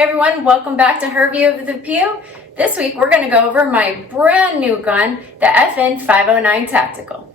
Hey everyone, welcome back to her view of the Pew. This week we're going to go over my brand new gun, the FN 509 Tactical.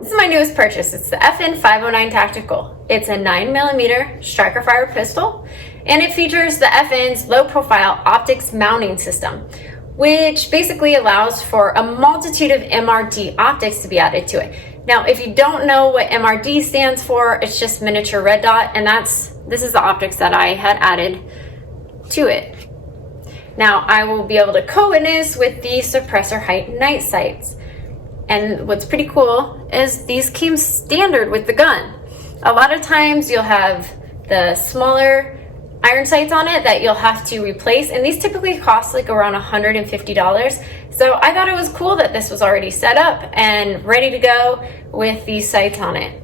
This is my newest purchase. It's the FN 509 Tactical. It's a 9mm striker fire pistol, and it features the FN's low profile optics mounting system, which basically allows for a multitude of MRD optics to be added to it. Now, if you don't know what MRD stands for, it's just miniature red dot, and this is the optics that I had added to it. Now, I will be able to co-witness with the suppressor height night sights. And what's pretty cool is these came standard with the gun. A lot of times you'll have the smaller iron sights on it that you'll have to replace, and these typically cost like around $150. So I thought it was cool that this was already set up and ready to go with these sights on it.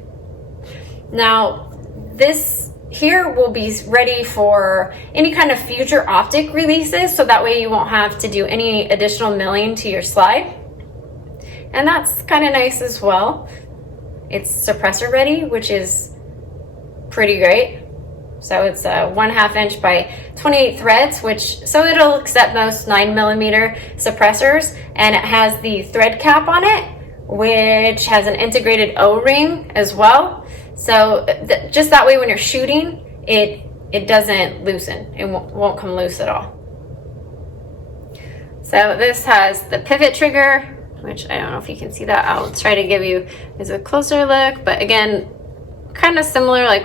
Now, this here will be ready for any kind of future optic releases, so that way you won't have to do any additional milling to your slide. And that's kind of nice as well. It's suppressor ready, which is pretty great. So it's a 1/2 inch by 28 threads, so it'll accept most 9mm suppressors, and it has the thread cap on it, which has an integrated O-ring as well. So just that way when you're shooting, it doesn't loosen. It won't come loose at all. So this has the pivot trigger, which I don't know if you can see that. I'll try to give you a closer look, but again, kind of similar like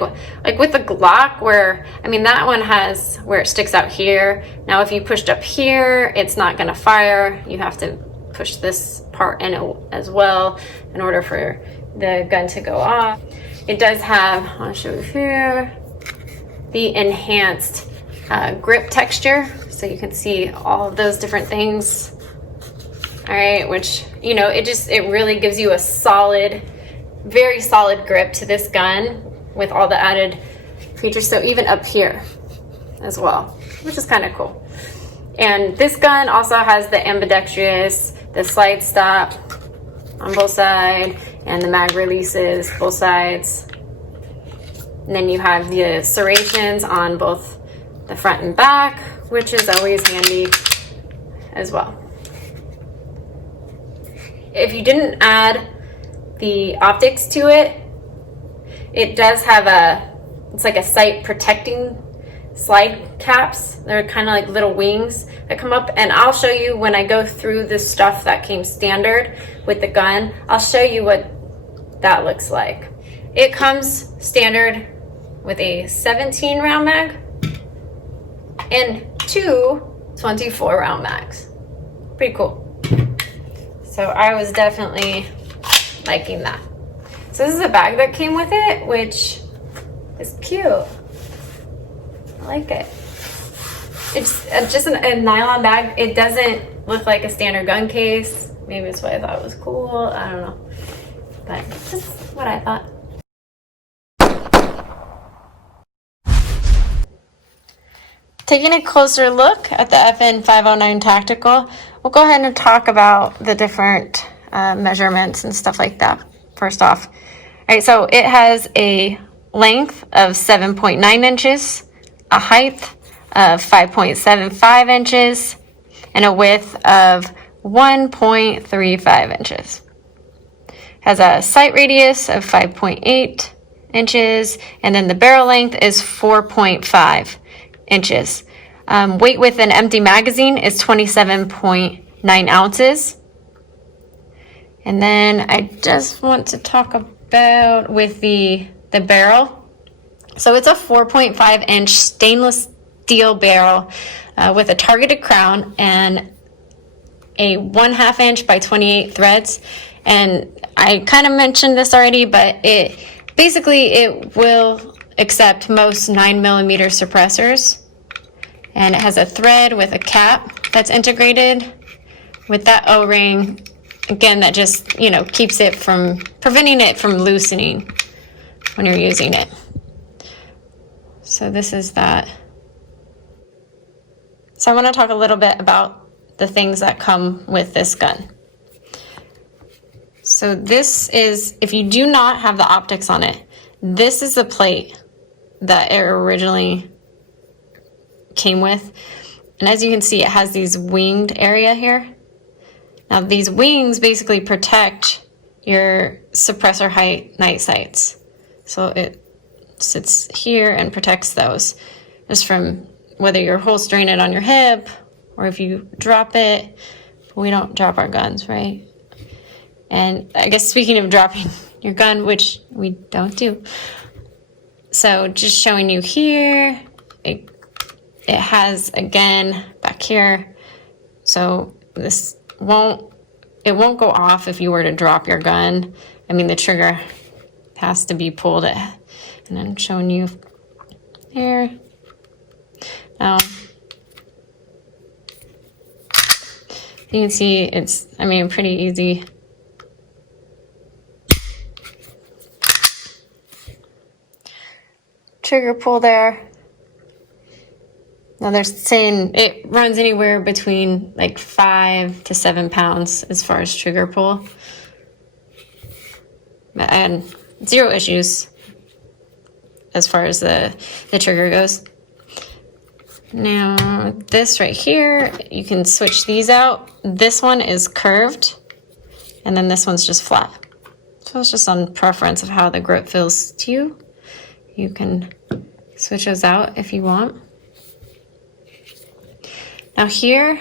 with the Glock, where that one has where it sticks out here. Now if you pushed up here, it's not going to fire. You have to push this part in as well in order for the gun to go off. It does have, I'll show you here, the enhanced grip texture, so you can see all of those different things. All right, which, it really gives you a solid, very solid grip to this gun with all the added features. So even up here as well, which is kind of cool. And this gun also has the ambidextrous, the slide stop on both sides, and the mag releases both sides. And then you have the serrations on both the front and back, which is always handy as well. If you didn't add the optics to it, it does have it's like a sight protecting slide caps. They're kind of like little wings that come up, and I'll show you when I go through the stuff that came standard with the gun. I'll show you what that looks like. It comes standard with a 17 round mag and two 24 round mags. Pretty cool. So I was definitely liking that. So this is a bag that came with it, which is cute. I like it. It's just a nylon bag. It doesn't look like a standard gun case. Maybe that's why I thought it was cool. I don't know. But just what I thought. Taking a closer look at the FN 509 Tactical, we'll go ahead and talk about the different measurements and stuff like that. First off, all right, so it has a length of 7.9 inches, a height of 5.75 inches, and a width of 1.35 inches. Has a sight radius of 5.8 inches, and then the barrel length is 4.5 inches. Weight with an empty magazine is 27.9 ounces. And then I just want to talk about with the barrel. So it's a 4.5 inch stainless steel barrel with a targeted crown, and a 1/2 inch by 28 threads. And I kind of mentioned this already, but it will accept most 9mm suppressors. And it has a thread with a cap that's integrated with that O-ring. Again, that just, you know, keeps it from, preventing it from loosening when you're using it. So this is that. So I want to talk a little bit about the things that come with this gun. So this is, if you do not have the optics on it, this is the plate that it originally came with. And as you can see, it has these winged area here. Now these wings basically protect your suppressor height night sights. So it sits here and protects those just from whether you're holstering it on your hip or if you drop it. We don't drop our guns, right? And I guess speaking of dropping your gun, which we don't do. So just showing you here, it has, again, back here. So this won't go off if you were to drop your gun. I mean, the trigger has to be pulled. And I'm showing you here. Now, you can see it's, I mean, pretty easy. Trigger pull there. Now they're saying it runs anywhere between like 5 to 7 pounds as far as trigger pull. And 0 issues as far as the trigger goes. Now this right here, you can switch these out. This one is curved and then this one's just flat. So it's just on preference of how the grip feels to you. You can switch those out if you want. Now here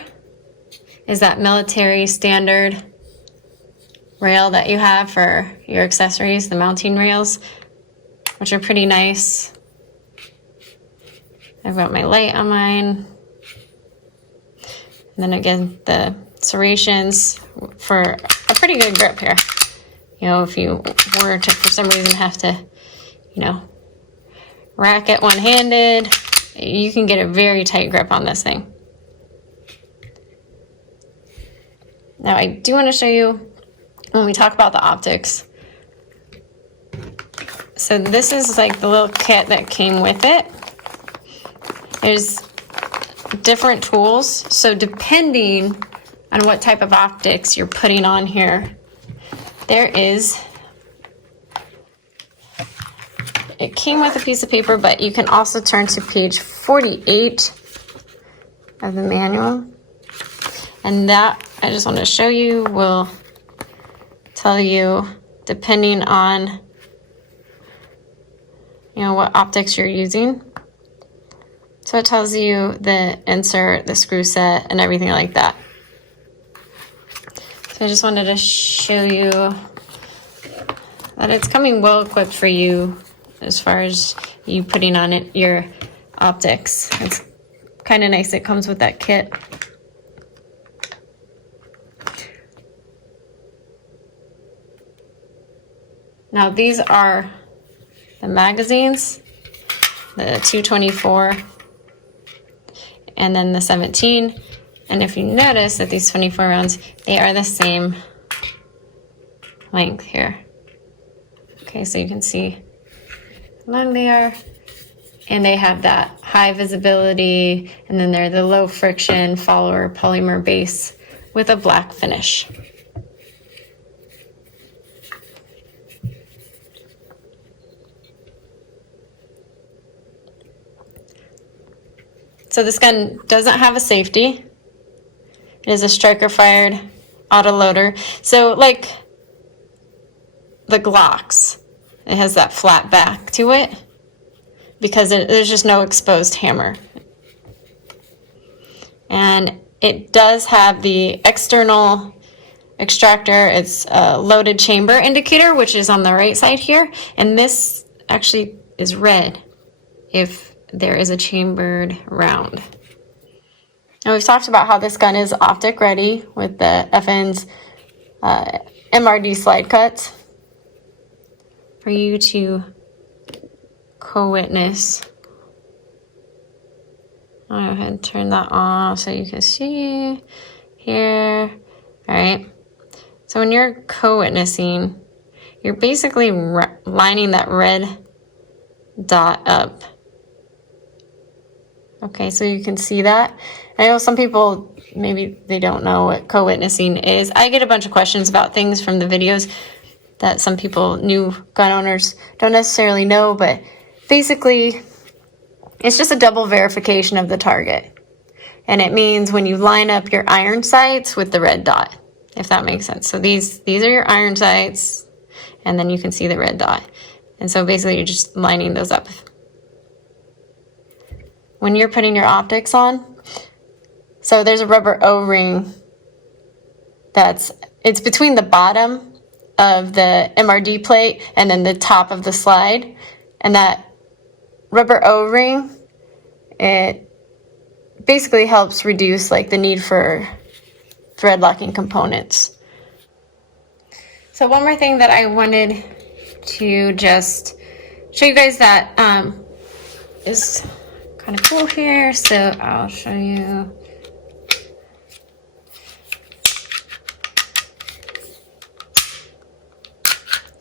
is that military standard rail that you have for your accessories, the mounting rails, which are pretty nice. I've got my light on mine. And then again, the serrations for a pretty good grip here. You know, if you were to, for some reason, have to, you know, rack it one-handed, you can get a very tight grip on this thing. Now I do want to show you when we talk about the optics. So this is like the little kit that came with it. There's different tools. So depending on what type of optics you're putting on here, there is, it came with a piece of paper, but you can also turn to page 48 of the manual. And that, I just want to show you, will tell you, depending on, you know, what optics you're using. So it tells you the insert, the screw set, and everything like that. So I just wanted to show you that it's coming well equipped for you as far as you putting on it your optics. It's kind of nice it comes with that kit. Now these are the magazines, the 224 and then the 17. And if you notice that these 24 rounds, they are the same length here. Okay, so you can see how long they are. And they have that high visibility, and then they're the low friction follower polymer base with a black finish. So this gun doesn't have a safety. It is a striker fired autoloader. So like the Glocks, it has that flat back to it because there's just no exposed hammer. And it does have the external extractor. It's a loaded chamber indicator, which is on the right side here. And this actually is red if there is a chambered round. And we've talked about how this gun is optic ready with the FN's MRD slide cuts for you to co-witness. I'll go ahead and turn that off so you can see here. All right. So when you're co-witnessing, you're basically lining that red dot up. Okay, so you can see that. I know some people, maybe they don't know what co-witnessing is. I get a bunch of questions about things from the videos that some people, new gun owners, don't necessarily know, but basically it's just a double verification of the target. And it means when you line up your iron sights with the red dot, if that makes sense. So these are your iron sights, and then you can see the red dot. And so basically you're just lining those up. When you're putting your optics on, so there's a rubber O-ring it's between the bottom of the MRD plate and then the top of the slide. And that rubber O-ring, it basically helps reduce like the need for thread locking components. So one more thing that I wanted to just show you guys that is kind of cool here. So I'll show you.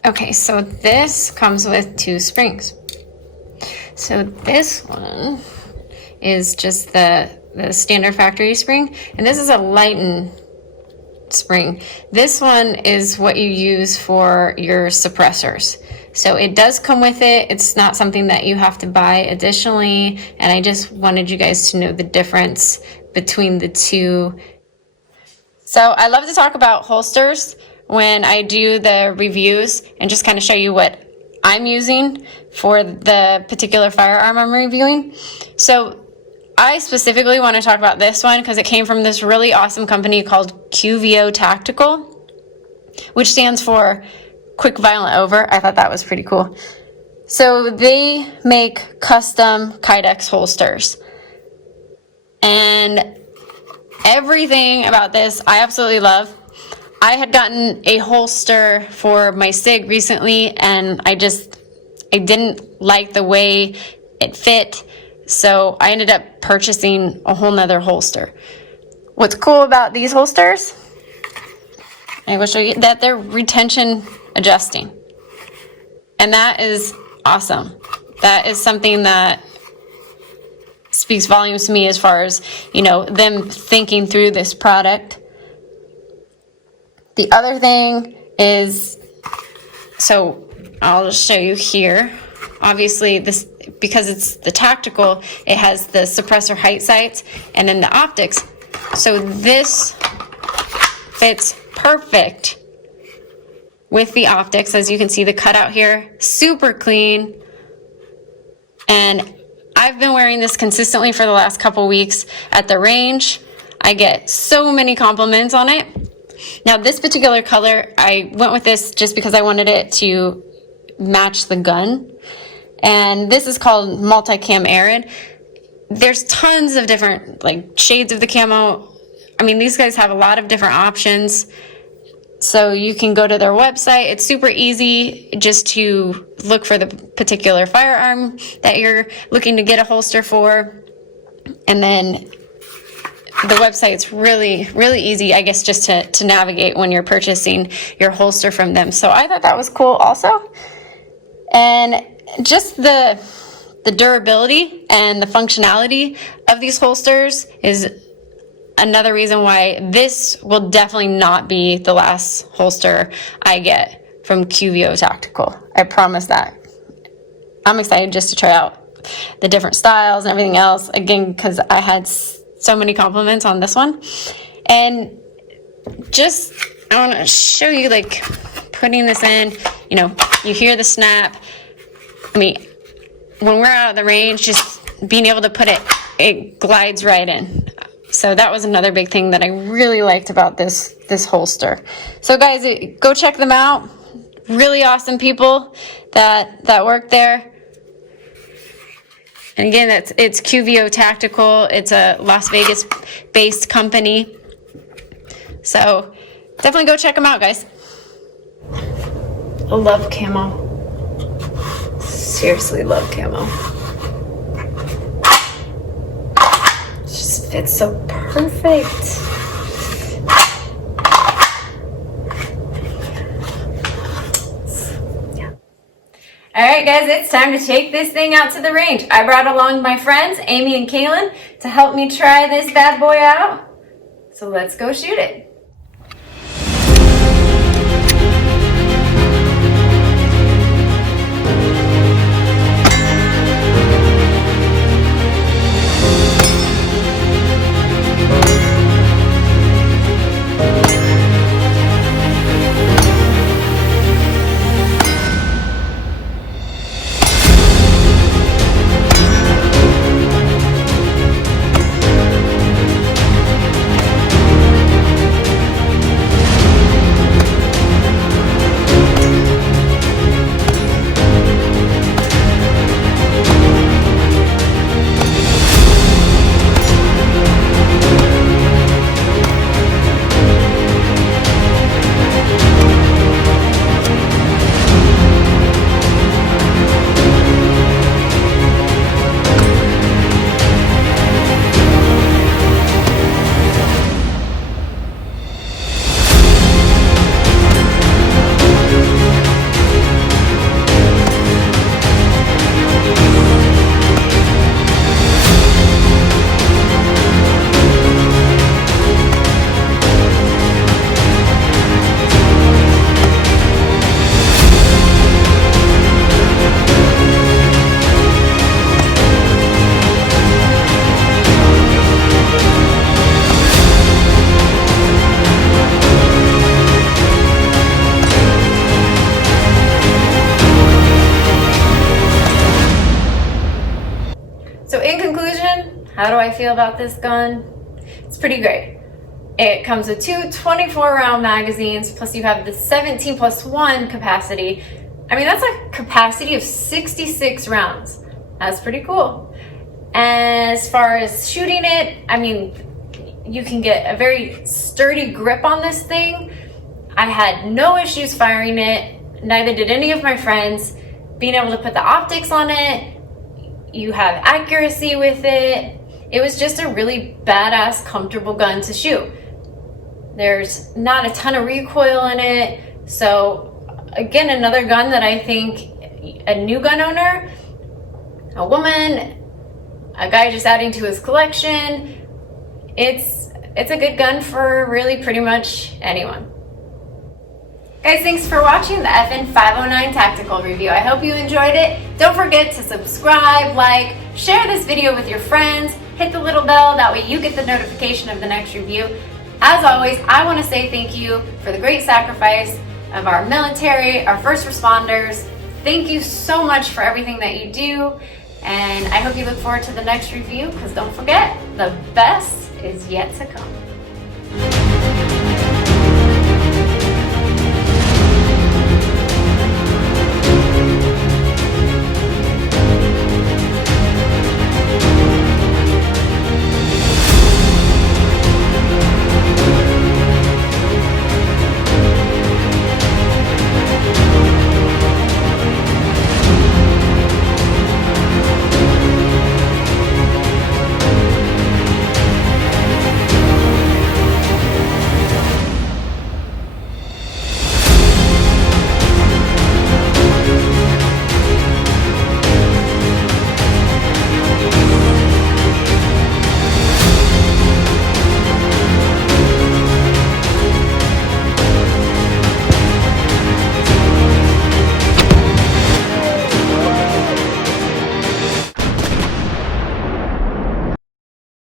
Okay, so this comes with 2 springs. So this one is just the standard factory spring, and this is a lighten spring. This one is what you use for your suppressors. So it does come with it. It's not something that you have to buy additionally, and I just wanted you guys to know the difference between the two. So I love to talk about holsters when I do the reviews and just kind of show you what I'm using for the particular firearm I'm reviewing. So I specifically want to talk about this one because it came from this really awesome company called QVO Tactical, which stands for Quick Violent Over. I thought that was pretty cool. So they make custom Kydex holsters. And everything about this I absolutely love. I had gotten a holster for my SIG recently, and I didn't like the way it fit. So I ended up purchasing a whole nother holster. What's cool about these holsters, I will show you that they're retention adjusting. And that is awesome. That is something that speaks volumes to me as far as, them thinking through this product. The other thing is, so I'll just show you here. Obviously, this, because it's the tactical, it has the suppressor height sights and then the optics. So this fits perfect with the optics. As you can see, the cutout here, super clean. And I've been wearing this consistently for the last couple weeks at the range. I get so many compliments on it. Now, this particular color, I went with this just because I wanted it to match the gun. And this is called Multicam Arid. There's tons of different shades of the camo. I mean, these guys have a lot of different options. So you can go to their website. It's super easy just to look for the particular firearm that you're looking to get a holster for. And then the website's really, really easy, I guess, just to navigate when you're purchasing your holster from them. So I thought that was cool also. And just the durability and the functionality of these holsters is another reason why this will definitely not be the last holster I get from QVO Tactical. I promise that. I'm excited just to try out the different styles and everything else, again, because I had so many compliments on this one. And just, I want to show you, putting this in, you hear the snap. I mean, when we're out of the range, just being able to put it glides right in. So that was another big thing that I really liked about this holster. So guys, go check them out. Really awesome people that work there. And again, it's QVO Tactical. It's a Las Vegas-based company. So definitely go check them out, guys. I love camo. Seriously love camo. It just fits so perfect. All right, guys, it's time to take this thing out to the range. I brought along my friends, Amy and Kaylin, to help me try this bad boy out. So let's go shoot it. So in conclusion, how do I feel about this gun? It's pretty great. It comes with two 24-round magazines, plus you have the 17+1 capacity. I mean, that's a capacity of 66 rounds. That's pretty cool. As far as shooting it, I mean, you can get a very sturdy grip on this thing. I had no issues firing it, neither did any of my friends. Being able to put the optics on it, you have accuracy with it. It was just a really badass, comfortable gun to shoot. There's not a ton of recoil in it. So again, another gun that I think a new gun owner, a woman, a guy just adding to his collection, it's a good gun for really pretty much anyone. Guys, thanks for watching the FN 509 Tactical review. I hope you enjoyed it. Don't forget to subscribe, like, share this video with your friends, hit the little bell, that way you get the notification of the next review. As always, I want to say thank you for the great sacrifice of our military, our first responders. Thank you so much for everything that you do, and I hope you look forward to the next review, because don't forget, the best is yet to come.